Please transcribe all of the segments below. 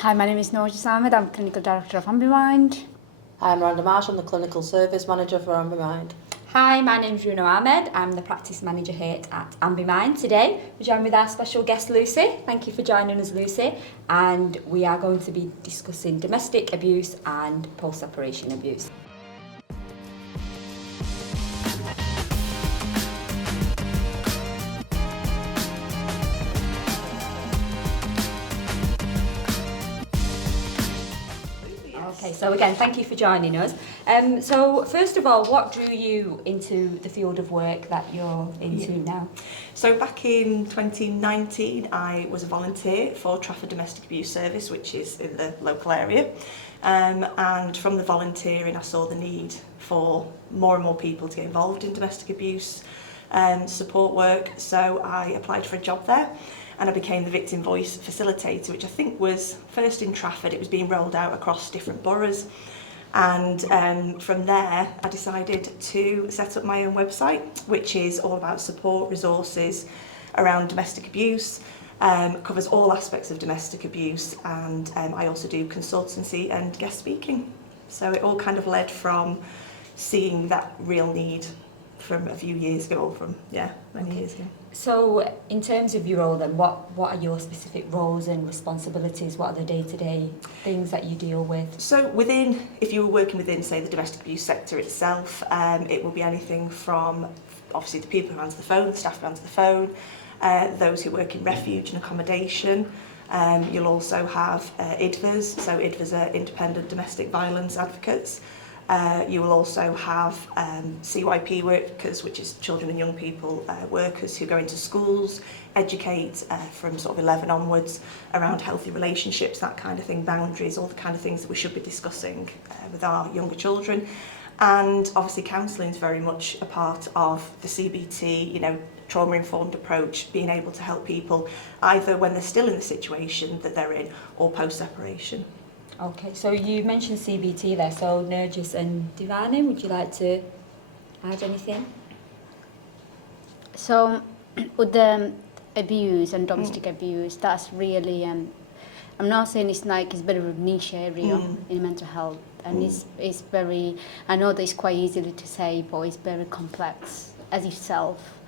Hi, my name is Norjis Ahmed. I'm Clinical Director of AmbiMind. Hi, I'm Randa Marsh. I'm the Clinical Service Manager for AmbiMind. Hi, my name's Runo Ahmed. I'm the Practice Manager here at AmbiMind. Today, we're joined with our special guest, Lucy. Thank you for joining us, Lucy. And we are going to be discussing domestic abuse and post-separation abuse. Okay, so again, thank you for joining us. So first of all, what drew you into the field of work that you're into now? So back in 2019, I was a volunteer for Trafford Domestic Abuse Service, which is in the local area. And from the volunteering, I saw the need for more and more people to get involved in domestic abuse support work. So I applied for a job there. And I became the Victim Voice Facilitator, which I think was first in Trafford. It was being rolled out across different boroughs. And from there, I decided to set up my own website, which is all about support resources around domestic abuse, covers all aspects of domestic abuse, and I also do consultancy and guest speaking. So it all kind of led from seeing that real need from a few years ago, or from, many years ago. So in terms of your role then, what are your specific roles and responsibilities? What are the day-to-day things that you deal with? So if you were working within, say, the domestic abuse sector itself, it will be anything from, obviously, the people who answer the phone, the staff who answer the phone, those who work in refuge and accommodation. You'll also have IDVAs, so IDVAs are Independent Domestic Violence Advocates. You will also have CYP workers, which is children and young people workers who go into schools, educate from sort of 11 onwards around healthy relationships, that kind of thing, boundaries, all the kind of things that we should be discussing with our younger children. And obviously counselling is very much a part of the CBT, trauma-informed approach, being able to help people either when they're still in the situation that they're in or post-separation. Okay, so you mentioned CBT there, so Nergis and Divani, would you like to add anything? So, with the abuse and domestic abuse, that's really, I'm not saying it's like it's a bit of a niche area in mental health, and it's very, I know that it's quite easily to say, but it's very complex as itself.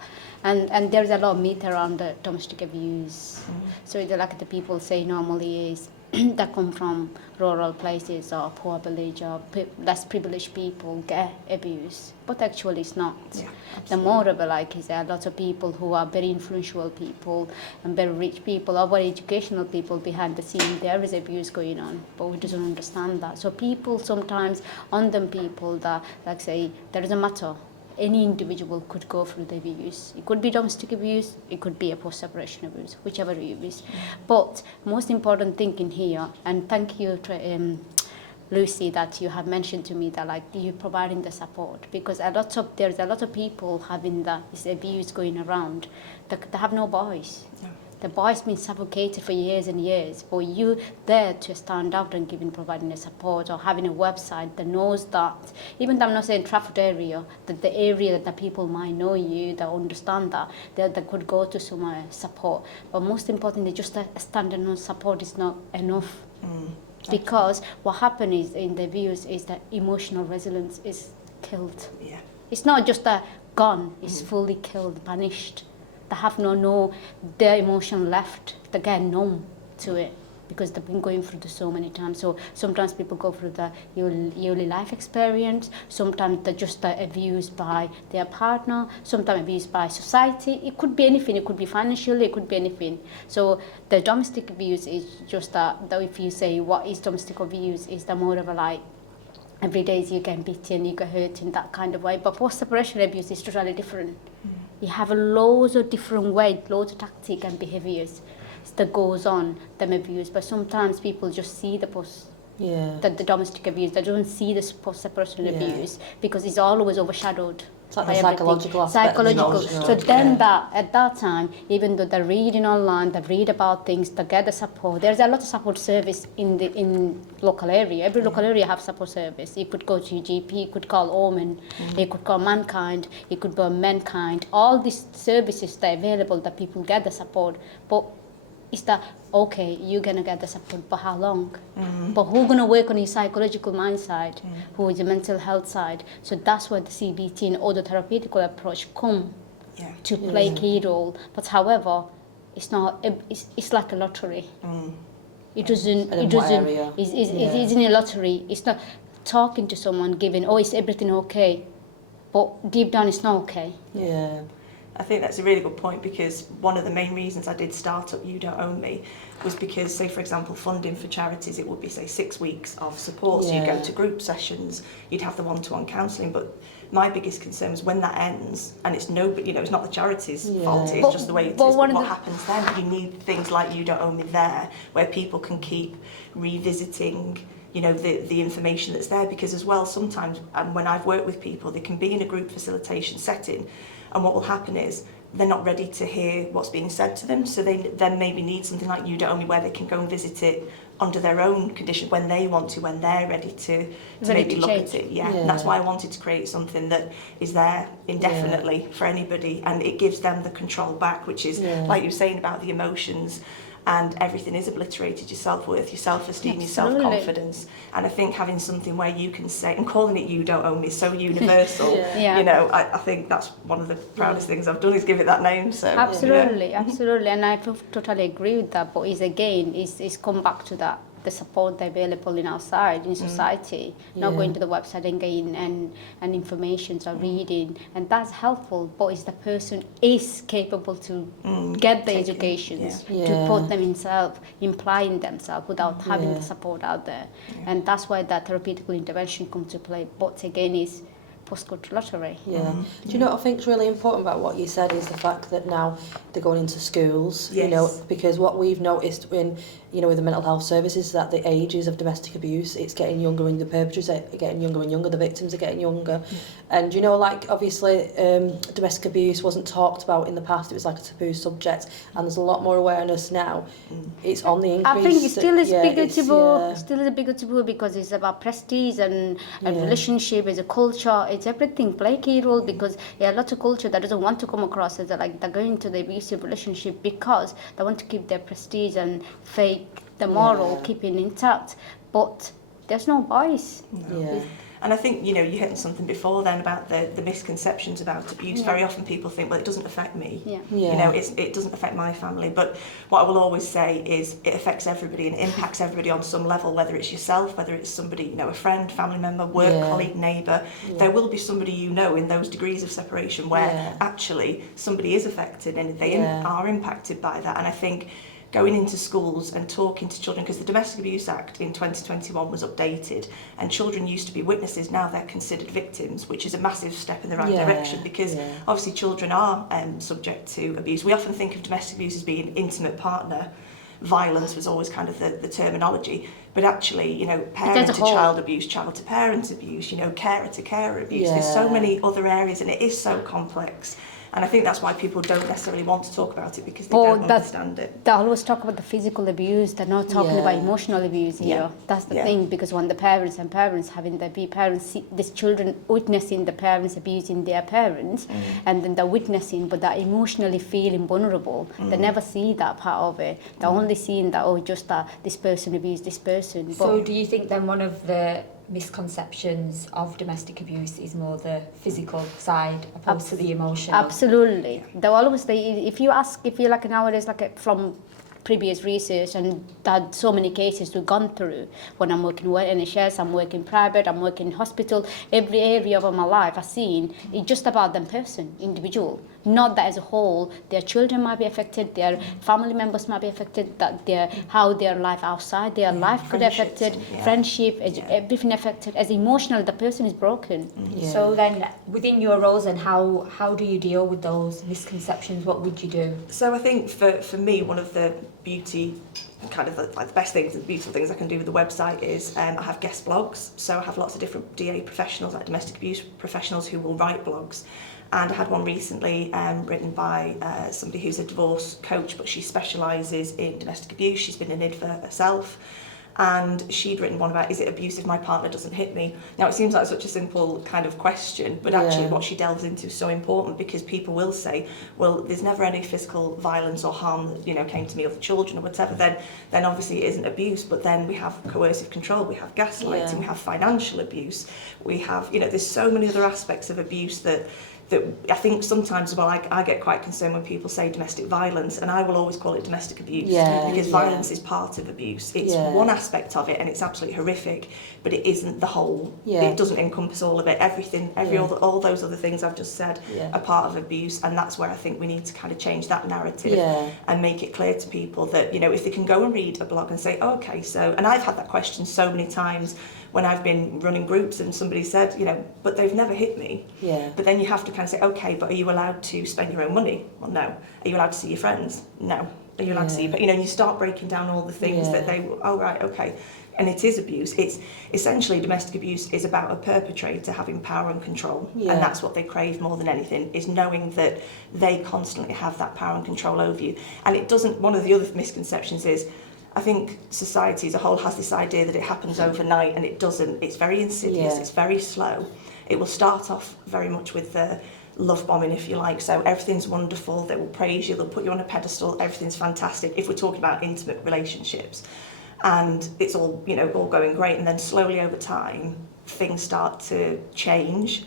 And there's a lot of myth around the domestic abuse. So it's like the people say normally is that come from rural places or poor village or less privileged people get abuse, but actually it's not. Yeah, the more of it is there are lots of people who are very influential people and very rich people or very educational people behind the scene. There is abuse going on, but we don't understand that. So people sometimes people that like say there doesn't matter. Any individual could go through the abuse. It could be domestic abuse, it could be a post-separation abuse, whichever abuse. But most important thing in here, and thank you to Lucy that you have mentioned to me that you providing the support, because there's a lot of people having this abuse going around that they have no voice. Yeah. The boy's been suffocated for years and years, but you there to stand out and providing the support or having a website that knows that, even though I'm not saying Trafford area, that the area that people might know you, that understand that, they could go to some support. But most importantly, just a standing on support is not enough. Because what happens is in the abuse is that emotional resilience is killed. Yeah. It's not just a gone, it's fully killed, vanished. They have their emotion left. They get numb to it because they've been going through this so many times. So sometimes people go through the yearly life experience. Sometimes they're just abused by their partner. Sometimes abused by society. It could be anything. It could be financially. It could be anything. So the domestic abuse is just that if you say what is domestic abuse, is the more of a every day you get beaten, you get hurt in that kind of way. But post-separation abuse is totally different. You have loads of different ways, loads of tactics and behaviours that goes on them abuse. But sometimes people just see the domestic abuse. They don't see the post-separation abuse because it's always overshadowed. It's like the psychological aspect. So then at that time, even though they're reading online, they read about things, they get the support. There's a lot of support service in local area. Every local area have support service. You could go to your GP, you could call Omen, you could call Mankind, you could go Mankind. All these services that are available that people get the support. But is that, okay, you're going to get the support, but how long? But who's going to work on your psychological mind side, who is the mental health side? So that's where the CBT and other therapeutical approach come to play a key role. But however, it's not, it's like a lottery. It doesn't, it isn't a lottery. It's not talking to someone, giving, oh, is everything okay? But deep down, it's not okay. Yeah. I think that's a really good point, because one of the main reasons I did start up You Don't Own Me was because, say, for example, funding for charities, it would be, say, 6 weeks of support. So you go to group sessions, you'd have the one-to-one counselling. But my biggest concern was when that ends, and it's it's not the charity's fault, it's just the way it is. But what happens then? You need things like You Don't Own Me there, where people can keep revisiting the information that's there, because as well sometimes, and when I've worked with people, they can be in a group facilitation setting, and what will happen is they're not ready to hear what's being said to them, so they then maybe need something like You Don't Own Me, where they can go and visit it under their own condition when they want to, when they're ready to maybe look at it. And that's why I wanted to create something that is there indefinitely for anybody, and it gives them the control back, which is like you were saying about the emotions, and everything is obliterated, your self-worth, your self-esteem, your self-confidence. And I think having something where you can say, and calling it You Don't Own Me is so universal. I think that's one of the proudest things I've done, is give it that name. So absolutely, and I totally agree with that. But it's come back to that, the support available in outside in society, not going to the website and getting and information or reading, and that's helpful. But is the person is capable to get the education, to put them himself, implying themselves without having the support out there, and that's why that therapeutical intervention comes to play. But again, is postcode lottery. Do you know what I think is really important about what you said is the fact that now they're going into schools, because what we've noticed in with the mental health services is that the ages of domestic abuse, it's getting younger, and the perpetrators are getting younger and younger, the victims are getting younger. And obviously domestic abuse wasn't talked about in the past, it was like a taboo subject, and there's a lot more awareness now. It's on the increase. I think it still is bigger taboo, still is a bigger taboo, because it's about prestige and relationship, it's a culture, it's everything play a key role, because a lot of culture that doesn't want to come across as they're going into the abusive relationship because they want to keep their prestige and fake the moral, keeping intact, but there's no voice. And I think, you hit on something before then about the misconceptions about abuse. Very often people think, well, it doesn't affect me. It doesn't affect my family. But what I will always say is it affects everybody and impacts everybody on some level, whether it's yourself, whether it's somebody, a friend, family member, work colleague, neighbour. There will be somebody in those degrees of separation where actually somebody is affected and they are impacted by that. And I think going into schools and talking to children, because the Domestic Abuse Act in 2021 was updated, and children used to be witnesses, now they're considered victims, which is a massive step in the right direction, because obviously children are subject to abuse. We often think of domestic abuse as being intimate partner violence, was always kind of the terminology, but actually, parent to child abuse, child to parent abuse, carer to carer abuse, there's so many other areas, and it is so complex. And I think that's why people don't necessarily want to talk about it, because they don't understand it. They always talk about the physical abuse, they're not talking about emotional abuse here. That's the thing, because when the parents having the parents see these children witnessing the parents abusing their parents, and then they're witnessing, but they're emotionally feeling vulnerable. They never see that part of it. They're only seeing that, just that this person abused this person. So do you think then one of the misconceptions of domestic abuse is more the physical side opposed to the emotional? Absolutely. They always if you nowadays, from previous research, and that so many cases we've gone through when I'm working with NHS, I'm working private, I'm working in hospital, every area of my life I've seen, it's just about them person, individual. Not that as a whole, their children might be affected, their family members might be affected, that how their life outside their life could be affected, friendship, everything affected. As emotional, the person is broken. So then, within your roles, and how do you deal with those misconceptions? What would you do? So I think for me, one of the beauty, kind of the best things, the beautiful things I can do with the website is I have guest blogs. So I have lots of different DA professionals, like domestic abuse professionals, who will write blogs. And I had one recently written by somebody who's a divorce coach, but she specialises in domestic abuse. She's been an IDFA herself. and she'd written one about, is it abuse if my partner doesn't hit me? Now it seems like such a simple kind of question, but actually what she delves into is so important, because people will say, well, there's never any physical violence or harm that, you know, came to me or the children or whatever, then obviously it isn't abuse. But then we have coercive control, we have gaslighting, we have financial abuse, we have, you know, there's so many other aspects of abuse that I think sometimes, well, I get quite concerned when people say domestic violence, and I will always call it domestic abuse, because violence is part of abuse. It's one aspect of it, and it's absolutely horrific, but it isn't the whole. It doesn't encompass all of it. Everything, all those other things I've just said are part of abuse, and that's where I think we need to kind of change that narrative and make it clear to people that, you know, if they can go and read a blog and say, oh, okay, so, and I've had that question so many times when I've been running groups and somebody said, you know, but they've never hit me. But then you have to kind of say, okay, but are you allowed to spend your own money? Well, no. Are you allowed to see your friends? No. Are you allowed to see? But, you know, you start breaking down all the things that they, oh, right, okay. And it is abuse. It's essentially, domestic abuse is about a perpetrator having power and control. And that's what they crave more than anything, is knowing that they constantly have that power and control over you. And it doesn't, one of the other misconceptions is, I think society as a whole has this idea that it happens overnight, and it doesn't. It's very insidious, it's very slow. It will start off very much with the love bombing, if you like. So everything's wonderful, they will praise you, they'll put you on a pedestal, everything's fantastic, if we're talking about intimate relationships. And it's all, you know, all going great, and then slowly over time, things start to change,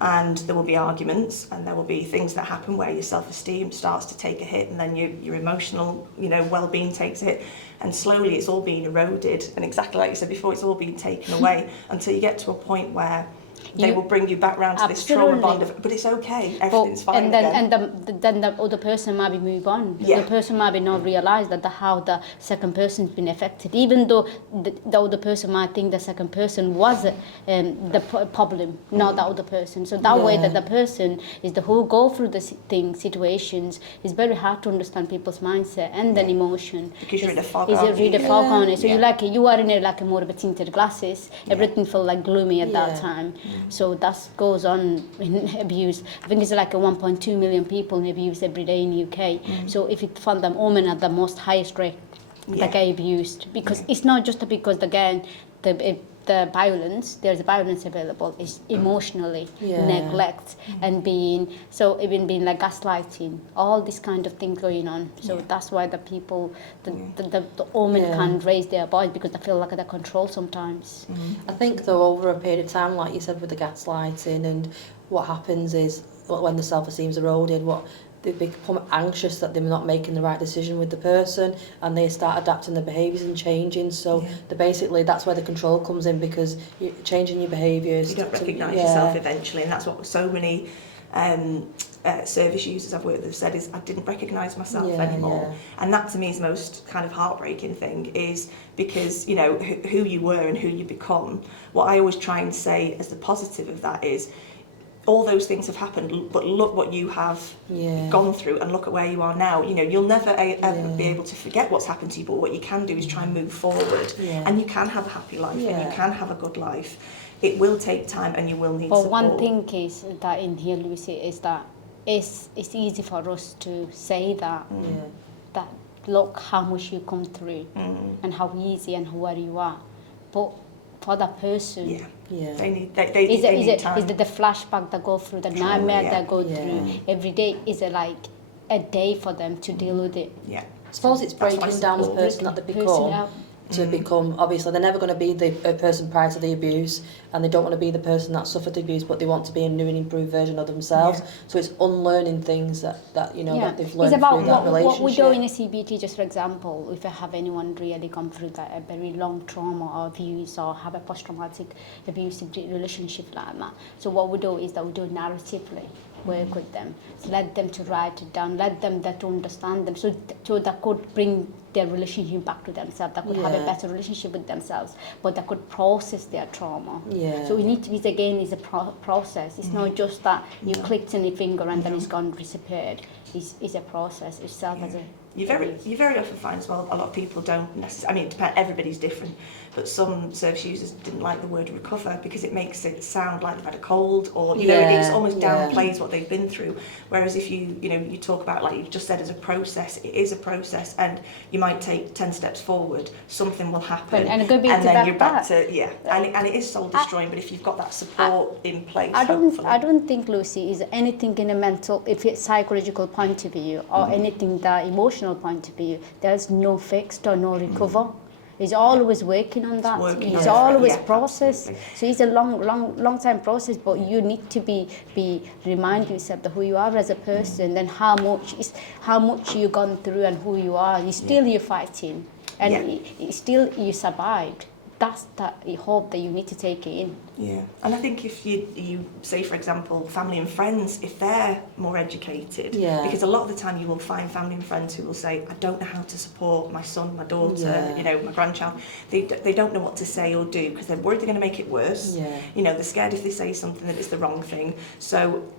and there will be arguments, and there will be things that happen where your self-esteem starts to take a hit, and then your emotional, you know, well-being takes a hit, and slowly it's all being eroded, and exactly like you said before, it's all being taken away until you get to a point where they will bring you back round to this trauma bond of, but it's okay, everything's fine and again. then the other person might be move on. The other person might be not realise that how the second person's been affected, even though the other person might think the second person was the problem, not the other person. So that way that the person is the who go through the situations, is very hard to understand people's mindset and then emotion. Because you're in a fog, read a fog on it. So you are in a, like a more of a tinted glasses. Everything feels like gloomy at that time. So that goes on in abuse. I think it's like a 1.2 million people in abuse every day in the UK. So if you find them women at the most highest rate that get abused, because it's not just because again the violence, there's violence available, is emotionally neglect and being, so even being like gaslighting, all this kind of thing going on. So that's why the people, the women can't raise their voice, because they feel like they're controlled sometimes. I think though, over a period of time, like you said with the gaslighting, and what happens is when the self-esteem's eroded, they become anxious that they're not making the right decision with the person, and they start adapting their behaviours and changing. So basically that's where the control comes in, because you're changing your behaviours. You don't recognise yourself eventually, and that's what so many service users I've worked with have said, is I didn't recognise myself anymore. And that to me is the most kind of heartbreaking thing, is because, you know, who you were and who you become. What I always try and say as the positive of that is, all those things have happened, but look what you have gone through, and look at where you are now. You know, you'll never ever be able to forget what's happened to you, but what you can do is try and move forward, and you can have a happy life, and you can have a good life. It will take time, and you will need support. But one thing is that in here, Lucy, is that it's easy for us to say that, that look how much you come through, and how easy and where you are. But for that person, they need time. Is it the flashback that go through, the nightmare that go through every day? Is it like a day for them to deal with it? I suppose it's breaking down the person that they become to become, obviously they're never going to be the person prior to the abuse, and they don't want to be the person that suffered the abuse, but they want to be a new and improved version of themselves. So it's unlearning things that you know that they've learned through that relationship. What we do in a CBT, just for example, if I have anyone really gone through that, a very long trauma or abuse, or have a post-traumatic abusive relationship like that. So what we do is that we do narratively work with them, so let them to write it down, let them to understand them, so that could bring their relationship back to themselves, that could have a better relationship with themselves, but that could process their trauma. So we need to be, again, is a process. It's not just that you clicked on your finger and then it's gone, disappeared. It's a process itself as a You very often find as well a lot of people don't necessarily. I mean, it depends. Everybody's different, but some service users didn't like the word recover because it makes it sound like they've had a cold, or you know, it's almost downplays what they've been through. Whereas if you talk about, like you've just said, as a process, it is a process, and you might take 10 steps forward, something will happen, and then you're back to and it is soul destroying. But if you've got that support in place, I don't think, Lucy, is anything in a mental, if it's psychological point of view, or anything that emotional point of view, there's no fixed or no recover. He's always working on that. It's always process. Absolutely. So it's a long time process. But you need to be remind yourself that who you are as a person, then how much you've gone through and who you are. You're fighting, and still you survived. That's that hope that you need to take it in. Yeah, and I think if you say, for example, family and friends, if they're more educated, because a lot of the time you will find family and friends who will say, I don't know how to support my son, my daughter, my grandchild. They don't know what to say or do because they're worried they're going to make it worse. They're scared if they say something that it's the wrong thing. So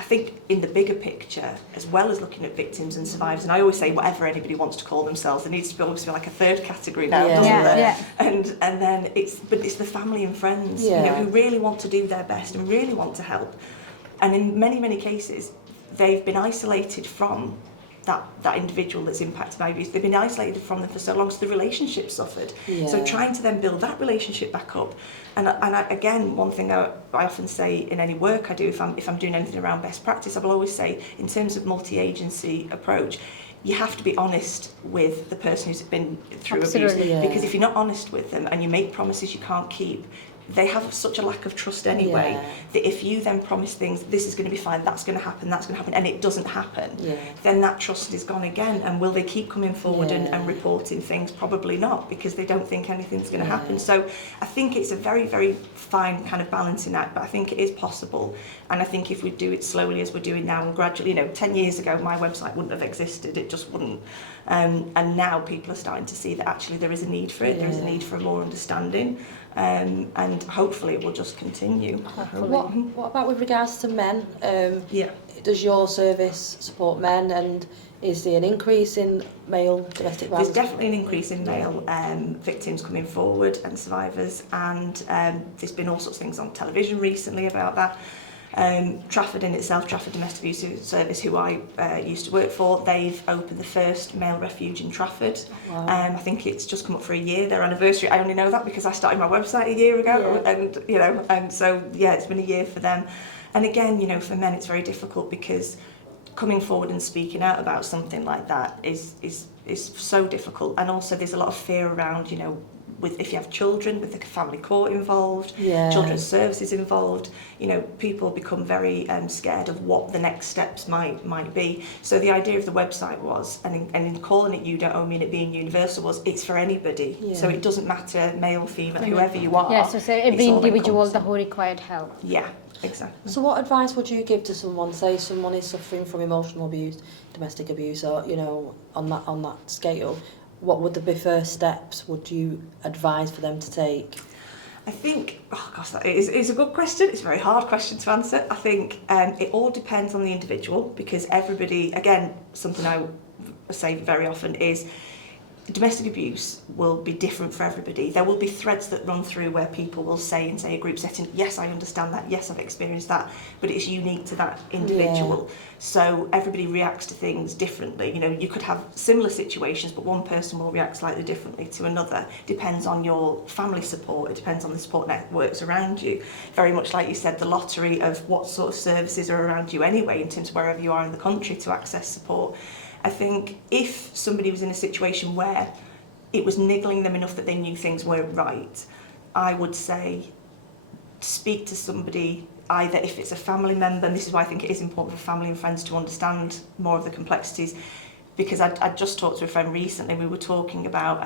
I think in the bigger picture, as well as looking at victims and survivors, and I always say whatever anybody wants to call themselves, there needs to be obviously like a third category now, doesn't there? Yeah. And then it's the family and friends, who really want to do their best and really want to help. And in many cases, they've been isolated from that individual that's impacted by abuse. They've been isolated from them for so long, so the relationship suffered. So trying to then build that relationship back up. And again, one thing I often say in any work I do, if I'm doing anything around best practice, I will always say, in terms of multi-agency approach, you have to be honest with the person who's been through abuse. Because if you're not honest with them and you make promises you can't keep, they have such a lack of trust anyway that if you then promise things, this is going to be fine, that's going to happen, and it doesn't happen, then that trust is gone again. And will they keep coming forward and reporting things? Probably not, because they don't think anything's going to happen. So I think it's a very, very fine kind of balancing act, but I think it is possible. And I think if we do it slowly as we're doing now and gradually, 10 years ago my website wouldn't have existed, it just wouldn't. And now people are starting to see that actually there is a need for it, there is a need for more understanding. And hopefully it will just continue. What about with regards to men? Does your service support men, and is there an increase in male domestic violence? There's definitely an increase in male victims coming forward and survivors, and there's been all sorts of things on television recently about that. Trafford in itself, Trafford Domestic Abuse Service, who I used to work for, they've opened the first male refuge in Trafford. Wow. I think it's just come up for a year, their anniversary. I only know that because I started my website a year ago, and so it's been a year for them. And again, for men it's very difficult because coming forward and speaking out about something like that is so difficult, and also there's a lot of fear around, with if you have children, with the family court involved, children's services involved, people become very scared of what the next steps might be. So the idea of the website was, and in calling it You Don't Own Me and it being universal, was it's for anybody. So it doesn't matter, male, female, whoever you are. So every individual who required help. Yeah, exactly. So what advice would you give to someone, say someone is suffering from emotional abuse, domestic abuse, or on that scale? What would the first steps would you advise for them to take? I think, that is a good question. It's a very hard question to answer. I think it all depends on the individual, because everybody, again, something I say very often is domestic abuse will be different for everybody. There will be threads that run through where people will say in, a group setting, yes, I understand that, yes, I've experienced that, but it's unique to that individual. So everybody reacts to things differently. You could have similar situations, but one person will react slightly differently to another. Depends on your family support, it depends on the support networks around you. Very much like you said, the lottery of what sort of services are around you anyway, in terms of wherever you are in the country to access support. I think if somebody was in a situation where it was niggling them enough that they knew things weren't right, I would say speak to somebody, either if it's a family member, and this is why I think it is important for family and friends to understand more of the complexities, because I just talked to a friend recently, we were talking about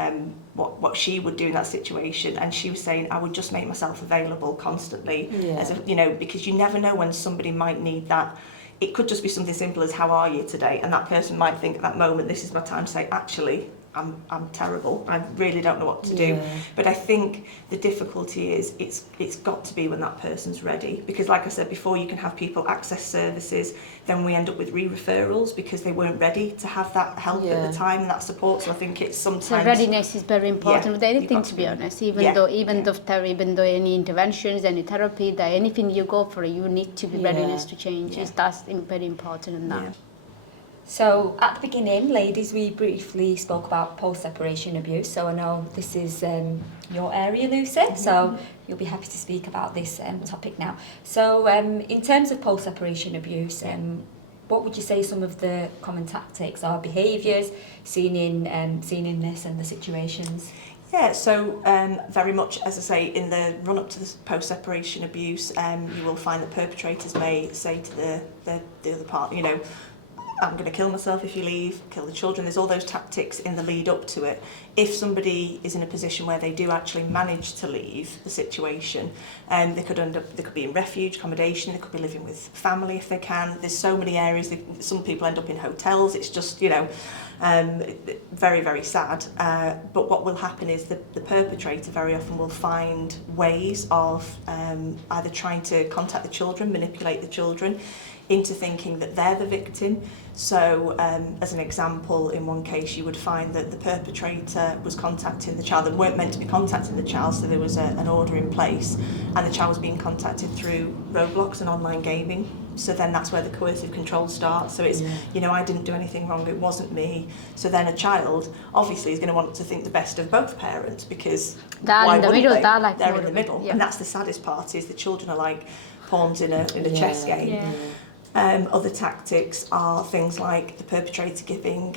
what she would do in that situation, and she was saying, I would just make myself available constantly, because you never know when somebody might need that. It could just be something simple as, how are you today? And that person might think at that moment, this is my time to say, actually, I'm terrible. I really don't know what to do. But I think the difficulty is it's got to be when that person's ready. Because like I said before, you can have people access services, then we end up with re-referrals because they weren't ready to have that help at the time and that support. So I think it's sometimes... So readiness is very important with anything, to be honest. Even though any interventions, any therapy, anything you go for, you need to be readiness to change. That's very important in that. So at the beginning, ladies, we briefly spoke about post-separation abuse. So I know this is your area, Lucy, so you'll be happy to speak about this topic now. So in terms of post-separation abuse, what would you say some of the common tactics or behaviours seen in this and the situations? Yeah, so very much, as I say, in the run-up to the post-separation abuse, you will find that perpetrators may say to the other partner, you know, I'm going to kill myself if you leave, kill the children. There's all those tactics in the lead up to it. If somebody is in a position where they do actually manage to leave the situation, they could be in refuge, accommodation, they could be living with family if they can. There's so many areas. Some people end up in hotels. It's just, you know, very, very sad. But what will happen is the perpetrator very often will find ways of either trying to contact the children, manipulate the children into thinking that they're the victim. So as an example, in one case you would find that the perpetrator was contacting the child. They weren't meant to be contacting the child, so there was an order in place, and the child was being contacted through Roblox and online gaming. So then that's where the coercive control starts. So it's, you know, I didn't do anything wrong, it wasn't me. So then a child obviously is going to want to think the best of both parents, because why wouldn't they? They're in the middle. And that's the saddest part, is the children are like pawns in a chess game. Other tactics are things like the perpetrator giving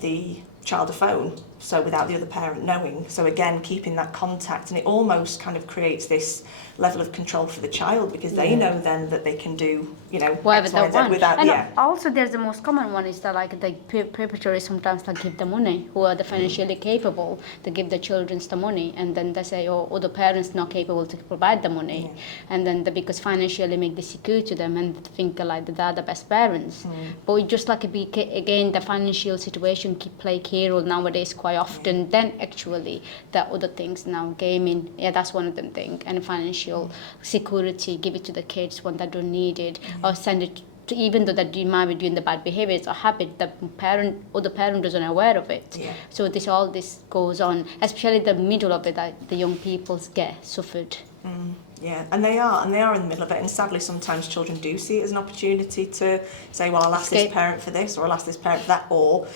the child a phone, so without the other parent knowing. So again, keeping that contact, and it almost kind of creates this level of control for the child, because they know then that they can do, you know, whatever X, Y, they Z want. without, And also there's the most common one is that like the perpetrators sometimes like give the money, who are the financially capable, they give the children the money, and then they say, oh, the parents not capable to provide the money, and then because financially make this secure to them, and they think like they're the best parents. But it just like again, the financial situation play key role nowadays quite often. Then actually the other things now, gaming, that's one of them things, and financial security, give it to the kids when they don't need it, or send it to, even though that you might be doing the bad behaviors or habit, the parent or the parent isn't aware of it. So all this goes on, especially the middle of it, that the young people get suffered. Yeah, and they are in the middle of it, and sadly sometimes children do see it as an opportunity to say, well, I'll ask this parent for this, or I'll ask this parent for that. Or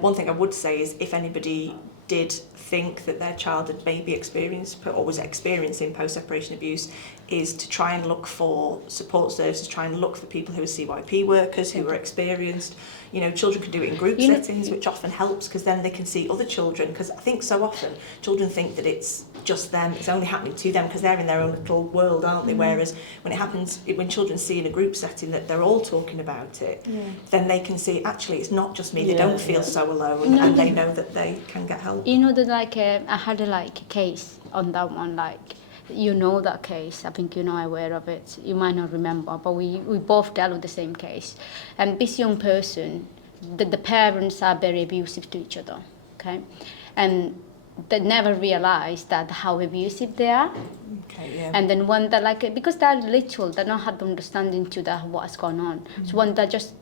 one thing I would say is, if anybody did think that their child had maybe experienced or was experiencing post-separation abuse, is to try and look for support services, try and look for people who are CYP workers, who are experienced. You know, children can do it in group settings, which often helps, because then they can see other children, because I think so often children think that it's just them, it's only happening to them because they're in their own little world, aren't they? Whereas when children see in a group setting that they're all talking about it, then they can see, actually, it's not just me, they don't feel so alone, and they know that they can get help. You know that I had a case on that one, you know that case, I think you know aware of it, you might not remember, but we both dealt with the same case. And this young person, the parents are very abusive to each other, okay? And they never realize that how abusive they are. And then when they're because they're little, they don't have the understanding to what's going on. So when they're just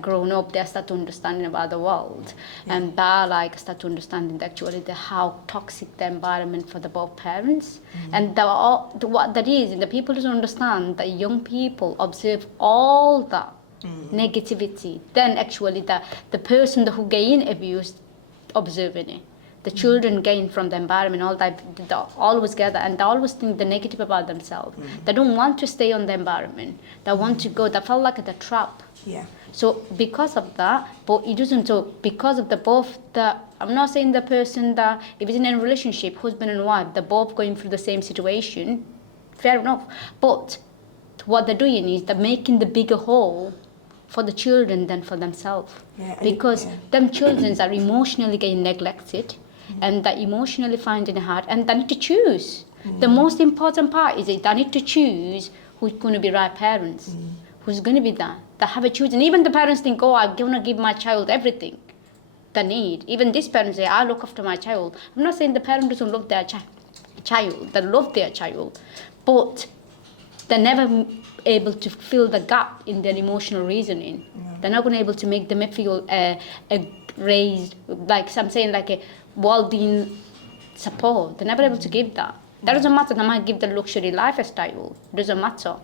grown up, they start to understanding about the world, and they start to understanding actually how toxic the environment for the both parents, and what that is, and the people don't understand that young people observe all that negativity. Then actually the person who gain abuse observing it. The children gain from the environment, all that, they always gather, and they always think the negative about themselves. They don't want to stay on the environment. They want to go. They felt like a trap. So because of that, but it doesn't. So because of I'm not saying the person that if it's in a relationship, husband and wife, they're both going through the same situation. Fair enough. But what they're doing is they're making the bigger hole for the children than for themselves. Because them children are emotionally getting neglected, and they're emotionally finding it hard, and they need to choose. The most important part is that they need to choose who's going to be right parents, who's going to be that. They have a choice, and even the parents think, oh, I'm going to give my child everything. the need. Even these parents say, I look after my child. I'm not saying the parent doesn't love their child. They love their child. But they're never able to fill the gap in their emotional reasoning. They're not going to be able to make them feel a raised, like I'm saying, like a well-being support. They're never able to give that. That doesn't matter. They might give the luxury lifestyle. It doesn't matter.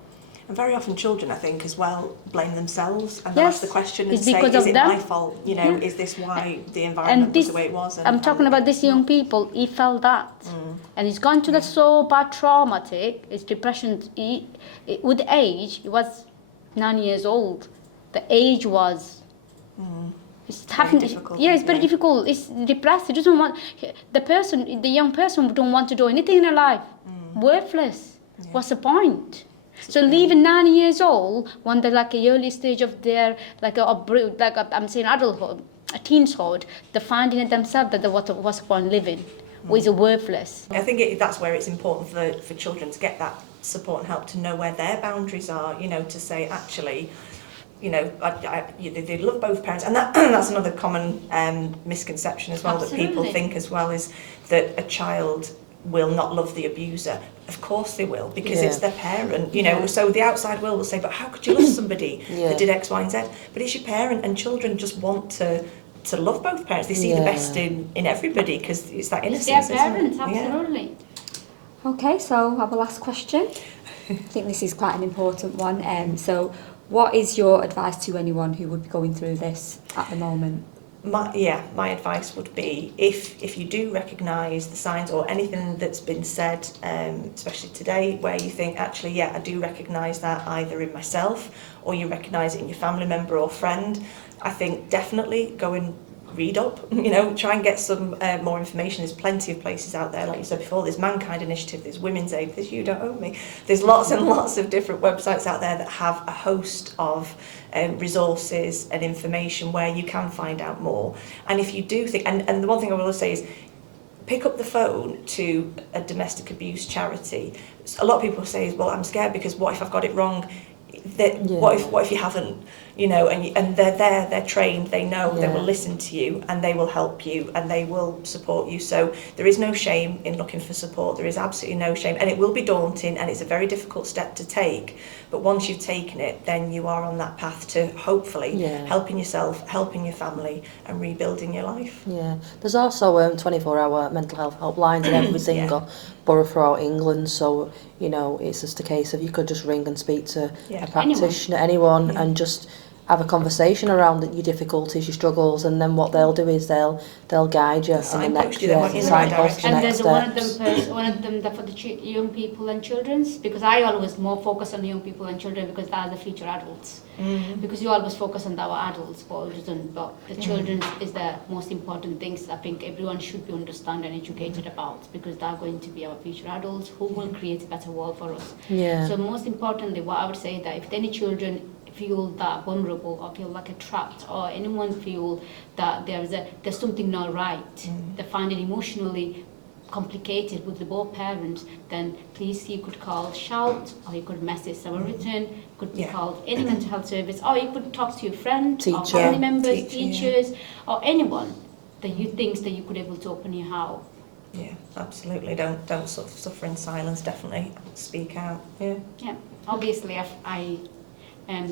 And very often children, I think, as well, blame themselves and Yes, ask the question and it's say, because is of it them. my fault? You know, is this why the environment And was this, the way it was? I'm talking about these young people, he felt that. And he's gone to the so bad traumatic, his depression, with age, he was 9 years old. The age was... It's having, difficult, yeah, it's very yeah. difficult. It's depressed. He doesn't want the young person don't want to do anything in their life. Worthless. What's the point? So leaving 9 years old when they're like a early stage of their I'm saying adulthood, a teenhood, they're finding it themselves that what's the point living, is worthless. I think that's where it's important for children to get that support and help to know where their boundaries are. You know, to say actually, you know, they love both parents, and that's another common misconception as well. Absolutely. That people think as well is that a child will not love the abuser. Of course they will, because it's their parent, you know. So the outside world will say, but how could you love somebody that did X, Y and Z? But it's your parent, and children just want to love both parents. They see the best in everybody because it's that innocence. It's their parents, isn't it? absolutely. Okay, so our last question. I think this is quite an important one. So what is your advice to anyone who would be going through this at the moment? My advice would be if you do recognise the signs or anything that's been said, especially today, where you think actually, I do recognise that either in myself or you recognise it in your family member or friend, I think definitely go and read up, you know, try and get some more information. There's plenty of places out there, like you said before, there's Mankind Initiative, there's Women's Aid, there's You Don't Own Me. There's lots and lots of different websites out there that have a host of resources and information where you can find out more. And if you do think, and the one thing I will say is, pick up the phone to a domestic abuse charity. A lot of people say, well, I'm scared because what if I've got it wrong? What if you haven't? You know, and they're there, they're trained, they know, they will listen to you and they will help you and they will support you. So there is no shame in looking for support. There is absolutely no shame, and it will be daunting and it's a very difficult step to take. But once you've taken it, then you are on that path to hopefully helping yourself, helping your family and rebuilding your life. Yeah, there's also 24-hour mental health helplines in every single borough throughout England. So, you know, it's just a case of you could just ring and speak to a practitioner, anyone, and just have a conversation around your difficulties, your struggles, and then what they'll do is they'll guide you in the next signpost. And there's one of them that for the young people and children's, because I always more focus on young people and children because they are the future adults. Because you always focus on our adults, but the children is the most important things I think everyone should be understand and educated about, because they are going to be our future adults who will create a better world for us. So most importantly, what I would say that if any children feel that vulnerable or feel like a trapped, or anyone feel that there's something not right, they find it emotionally complicated with the both parents, then please you could call Shout, or you could message Samaritan, could be called any mental health service, or you could talk to your friend, or family members, teachers, or anyone that you think that you could able to open your heart. Yeah, absolutely. Don't suffer in silence. Definitely speak out. Yeah. Obviously, I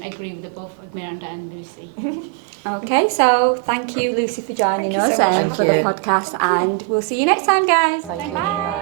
agree with both Miranda and Lucy. Okay, so thank you, Lucy, for joining us so much. for the podcast, and we'll see you next time, guys. Thank you. Bye.